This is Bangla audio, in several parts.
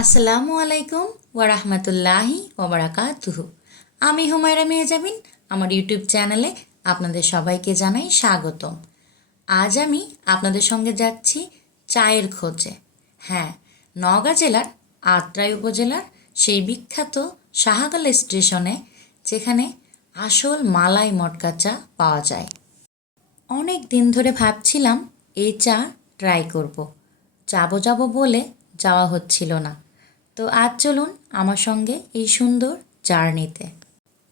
আসসালামু আলাইকুম ওয়ারাহমাতুল্লাহি ওয়াবারাকাতুহু। আমি হুমায়রা মেহজাবিন, আমার ইউটিউব চ্যানেলে আপনাদের সবাইকে জানাই স্বাগতম। আজ আমি আপনাদের সঙ্গে যাচ্ছি চায়ের খোঁজে। হ্যাঁ, নওগাঁ জেলার আত্রাই উপজেলার সেই বিখ্যাত শাহগাল স্টেশনে, যেখানে আসল মালাই মটকা চা পাওয়া যায়। অনেক দিন ধরে ভাবছিলাম এই চা ট্রাই করব। যাবো বলে যাওয়া হচ্ছিল না। তো আজ চলুন আমার সঙ্গে এই সুন্দর জার্নিতে।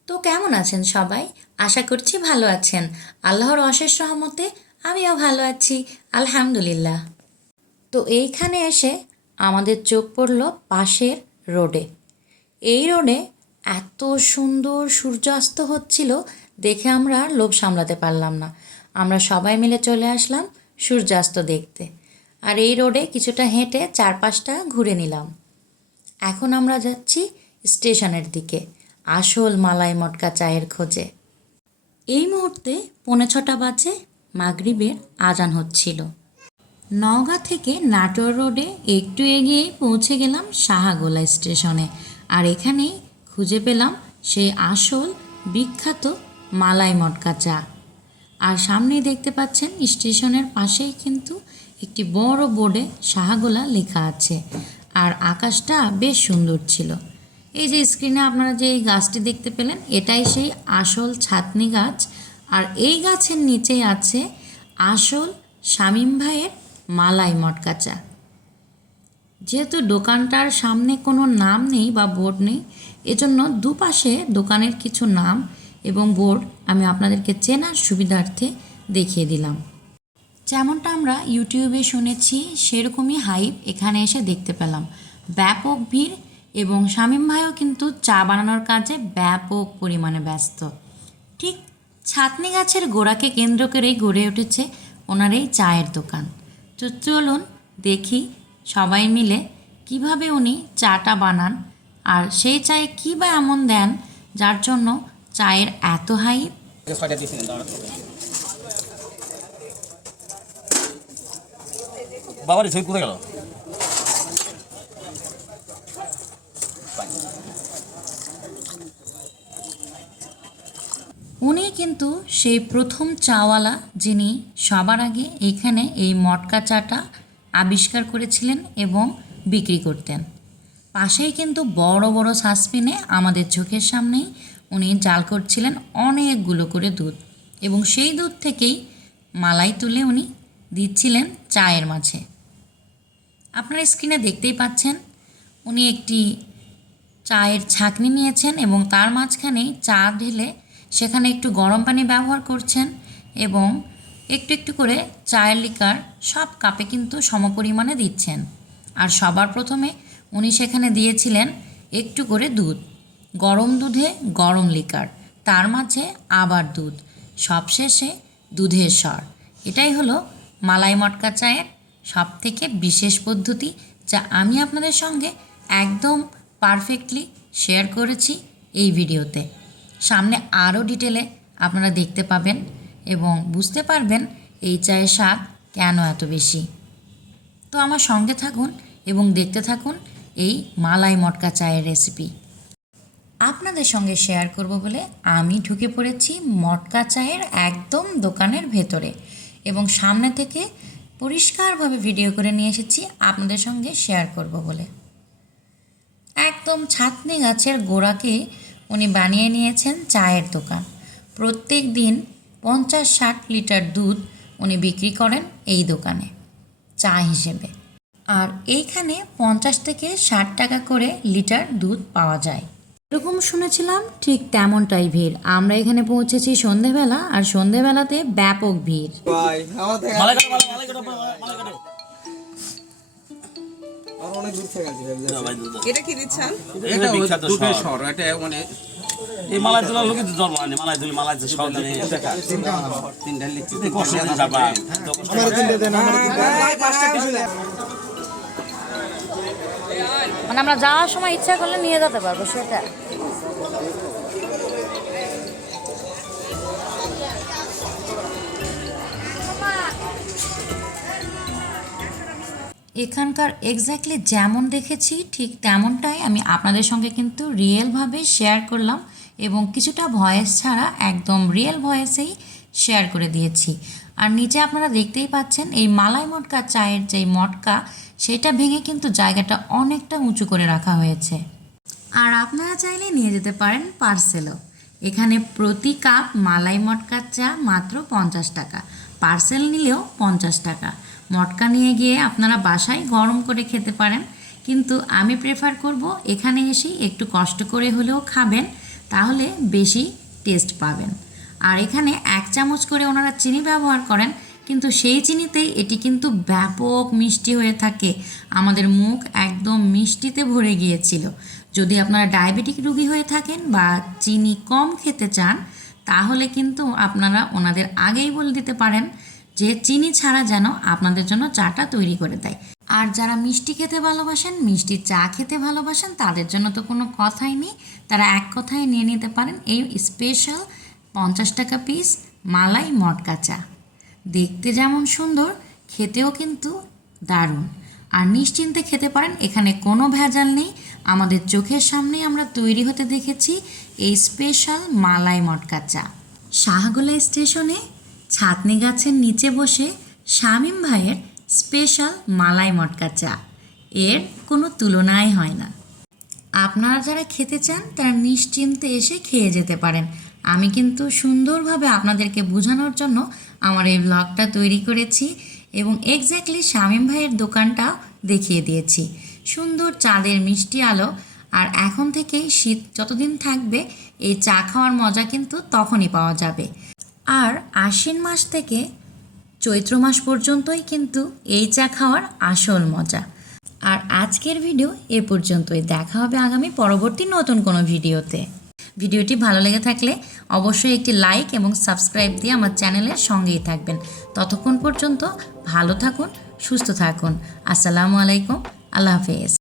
তো কেমন আছেন সবাই? আশা করছি ভালো আছেন। আল্লাহর অশেষ রহমতে আমিও ভালো আছি, আলহামদুলিল্লাহ। তো এইখানে এসে আমাদের চোখ পড়ল পাশের রোডে। এই রোডে এত সুন্দর সূর্যাস্ত হচ্ছিল, দেখে আমরা আর লোভ সামলাতে পারলাম না। আমরা সবাই মিলে চলে আসলাম সূর্যাস্ত দেখতে। আর এই রোডে কিছুটা হেঁটে চারপাশটা ঘুরে নিলাম। এখন আমরা যাচ্ছি স্টেশনের দিকে, আসল মালাই মটকা চায়ের খোঁজে। এই মুহূর্তে 6:45 বাজে, মাগরিবের আজান হচ্ছিল। নওগাঁ থেকে নাটোর রোডে একটু এগিয়েই পৌঁছে গেলাম শাহগোলা স্টেশনে। আর এখানেই খুঁজে পেলাম সেই আসল বিখ্যাত মালাই মটকা চা। আর সামনেই দেখতে পাচ্ছেন স্টেশনের পাশেই কিন্তু একটি বড় বোর্ডে শাহগোলা লেখা আছে। আর আকাশটা বেশ সুন্দর ছিল। এই যে স্ক্রিনে আপনারা যে এই গাছটি দেখতে পেলেন, এটাই সেই আসল ছাতনি গাছ। আর এই গাছের নিচেই আছে আসল শামীম ভাইয়ের মালাই মটকা চা। যেহেতু দোকানটার সামনে কোনো নাম নেই বা বোর্ড নেই, এজন্য দুপাশে দোকানের কিছু নাম এবং বোর্ড আমি আপনাদেরকে চেনার সুবিধার্থে দেখিয়ে দিলাম। যেমনটা আমরা ইউটিউবে শুনেছি, সেরকমই হাইপ এখানে এসে দেখতে পেলাম। ব্যাপক ভিড়, এবং শামীম ভাইও কিন্তু চা বানানোর কাজে ব্যাপক পরিমাণে ব্যস্ত। ঠিক ছাতনি গাছের গোড়াকে কেন্দ্র করেই গড়ে উঠেছে ওনার এই চায়ের দোকান। তো চলুন দেখি সবাই মিলে কিভাবে উনি চাটা বানান, আর সেই চায়ে কী বা এমন দেন যার জন্য চায়ের এত হাইপ। বাবার ছবি কোথায় গেল? উনি কিন্তু সেই প্রথম চাওয়ালা, যিনি সবার আগে এইখানে এই মটকা চাটা আবিষ্কার করেছিলেন এবং বিক্রি করতেন। পাশেই কিন্তু বড় বড় সাসপিনে আমাদের চোখের সামনেই উনি জাল করছিলেন অনেকগুলো করে দুধ, এবং সেই দুধ থেকেই মালাই তুলে উনি দিচ্ছিলেন চায়ের মাঝে। আপনারা স্ক্রিনে দেখতেই পাচ্ছেন উনি একটি চায়ের ছাঁকনি নিয়েছেন এবং তার মাঝখানেই চা ঢেলে সেখানে একটু গরম পানি ব্যবহার করছেন, এবং একটু একটু করে চায়ের লিকার সব কাপে কিন্তু সমপরিমাণে দিচ্ছেন। আর সবার প্রথমে উনি সেখানে দিয়েছিলেন একটু করে দুধ, গরম দুধে গরম লিকার, তার মাঝে আবার দুধ, সবশেষে দুধের স্বর। এটাই হলো মালাই মটকা চায়ের সবথেকে বিশেষ পদ্ধতি, যা আমি আপনাদের সঙ্গে একদম পারফেক্টলি শেয়ার করেছি এই ভিডিওতে। সামনে আরও ডিটেলে আপনারা দেখতে পাবেন এবং বুঝতে পারবেন এই চায়ের স্বাদ কেন এত বেশি। তো আমার সঙ্গে থাকুন এবং দেখতে থাকুন এই মালাই মটকা চায়ের রেসিপি। আপনাদের সঙ্গে শেয়ার করব বলে আমি ঢুকে পড়েছি মটকা চায়ের একদম দোকানের ভেতরে, এবং সামনে থেকে পরিষ্কারভাবে ভিডিও করে নিয়ে এসেছি আপনাদের সঙ্গে শেয়ার করব বলে। একদম ছাতনি গাছের গোড়াকে উনি বানিয়ে নিয়েছেন চায়ের দোকান। প্রত্যেক দিন 50-60 লিটার দুধ উনি বিক্রি করেন এই দোকানে চা হিসেবে। আর এইখানে 50 থেকে 60 টাকা করে লিটার দুধ পাওয়া যায়। এরকম শুনেছিলাম, ঠিক তেমনটাই ভিড়। আমরা এখানে পৌঁছেছি সন্ধেবেলা, আর সন্ধেবেলাতে ব্যাপক ভিড়। এটা কি দিচ্ছেন? এটা দুধের স্বর, এটা মানে এই মালাই তোলার লোকে জন্ম হয়নি। মালাই তুলি মালাই সব জানে। তিনটা লিখছি কষ্ট দিয়ে যাবা। মানে আমরা যাওয়ার সময় ইচ্ছা করলে নিয়ে যেতে পারবো সেটা। এখানকার এক্স্যাক্টলি যেমন দেখেছি ঠিক তেমনটাই আমি আপনাদের সঙ্গে কিন্তু রিয়েলভাবে শেয়ার করলাম এবং কিছুটা ভয়েস ছাড়া একদম রিয়েল ভয়েসেই শেয়ার করে দিয়েছি। আর নিচে আপনারা দেখতেই পাচ্ছেন এই মালাই মটকা চায়ের যেই মটকা সেটা ভেঙে কিন্তু জায়গাটা অনেকটা উঁচু করে রাখা হয়েছে। আর আপনারা চাইলে নিয়ে যেতে পারেন পার্সেলও। এখানে প্রতি কাপ মালাই মটকার চা মাত্র 50 টাকা, পার্সেল নিলেও 50 টাকা। মটকা নিয়ে গিয়ে আপনারা বাসায় গরম করে খেতে পারেন, কিন্তু আমি প্রেফার করব এখানে এসেই একটু কষ্ট করে হলেও খাবেন, তাহলে বেশি টেস্ট পাবেন। আর এখানে 1 চামচ করে ওনারা চিনি ব্যবহার করেন, কিন্তু সেই চিনিতেই এটি কিন্তু ব্যাপক মিষ্টি হয়ে থাকে। আমাদের মুখ একদম মিষ্টিতে ভরে গিয়েছিল। যদি আপনারা ডায়াবেটিক রোগী হয়ে থাকেন বা চিনি কম খেতে চান, তাহলে কিন্তু আপনারা ওনাদের আগেই বলে দিতে পারেন যে চিনি ছাড়া যেন আপনাদের জন্য চাটা তৈরি করে দেয়। আর যারা মিষ্টি খেতে ভালোবাসেন, মিষ্টি চা খেতে ভালোবাসেন, তাদের জন্য তো কোনো কথাই নেই। তারা এক কথায় নিয়ে নিতে পারেন এই স্পেশাল 50 টাকা পিস মালাই মটকা চা। দেখতে যেমন সুন্দর, খেতেও কিন্তু দারুণ। আর নিশ্চিন্তে খেতে পারেন, এখানে কোনো ভেজাল নেই। আমাদের চোখের সামনেই আমরা তৈরি হতে দেখেছি এই স্পেশাল মালাই মটকা চা। শাহগোলা স্টেশনে ছাতনি গাছের নিচে বসে শামীম ভাইয়ের স্পেশাল মালাই মটকা চা, এর কোনো তুলনাই হয় না। আপনারা যারা খেতে চান তারা নিশ্চিন্তে এসে খেয়ে যেতে পারেন। আমি কিন্তু সুন্দরভাবে আপনাদেরকে বোঝানোর জন্য আমার এই ব্লগটা তৈরি করেছি এবং এক্স্যাক্টলি শামীম ভাইয়ের দোকানটাও দেখিয়ে দিয়েছি। সুন্দর চাঁদের মিষ্টি আলো। আর এখন থেকেই শীত যতদিন থাকবে এই চা খাওয়ার মজা কিন্তু তখনই পাওয়া যাবে। আর আশ্বিন মাস থেকে চৈত্র মাস পর্যন্তই কিন্তু এই চা খাওয়ার আসল মজা। আর আজকের ভিডিও এ পর্যন্তই। দেখা হবে আগামী পরবর্তী নতুন কোনো ভিডিওতে। ভিডিওটি ভালো লেগে থাকলে অবশ্যই একটি লাইক এবং সাবস্ক্রাইব দিয়ে আমার চ্যানেলের সঙ্গেই থাকবেন। ততক্ষণ পর্যন্ত ভালো থাকুন, সুস্থ থাকুন। আসসালামু আলাইকুম, আল্লাহ হাফেজ।